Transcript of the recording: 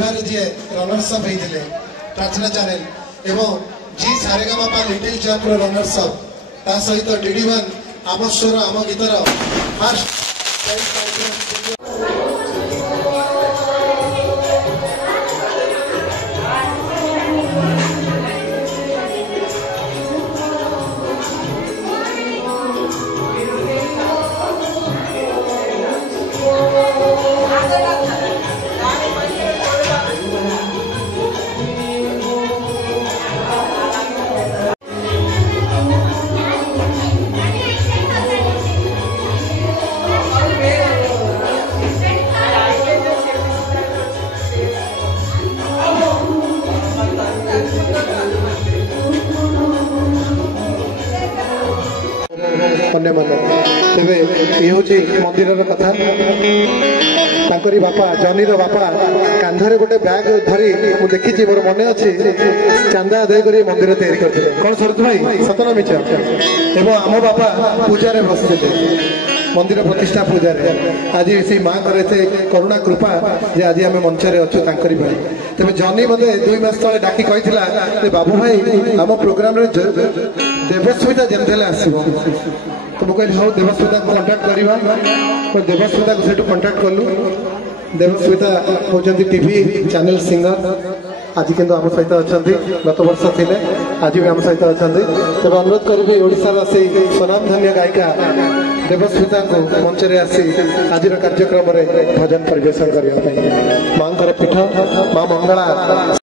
प्रतिभा जी runners up होते प्रार्थना चैनल एवं Zee Saregamapa little champ runners up ता सहित डीडी1 आम स्वर आम गीतर फास्ट अन्य मन तेरे ये हूँ मंदिर कथा बापा जनीर बापा कांधरे गोटे बैग धरी मुझे देखी मोर मन अच्छी चांदा आदाय कर मंदिर तैयारी करते कौन सरत भाई सतना मिछ एवं आम बापा पूजा बसते मंदिर प्रतिष्ठा पूजा आज से माँ करे करुणा कृपा जे आज आम मंचरे अच्छु तांकरी भाई तेज जनी मत 2 मास तले डाकी कही बाबू भाई आम प्रोग्राम देवस्मिता जमते आसो तो मुझे कहली हाँ देवस्मिता को कंटाक्ट करवा देवस्मिता को सहित कंटाक्ट कलु देवस्मिता होती टीवी चैनल सिंगर आज किंतु आम सहित अच्छा गत वर्ष थे आज भी आम सहित अच्छा तेज अनुरोध करी ओडार से स्वनामधन्य गायिका देवस्मिता को मंचरे आसी आज कार्यक्रम में भजन परिवेशन करने माँ पीठ माँ मंगला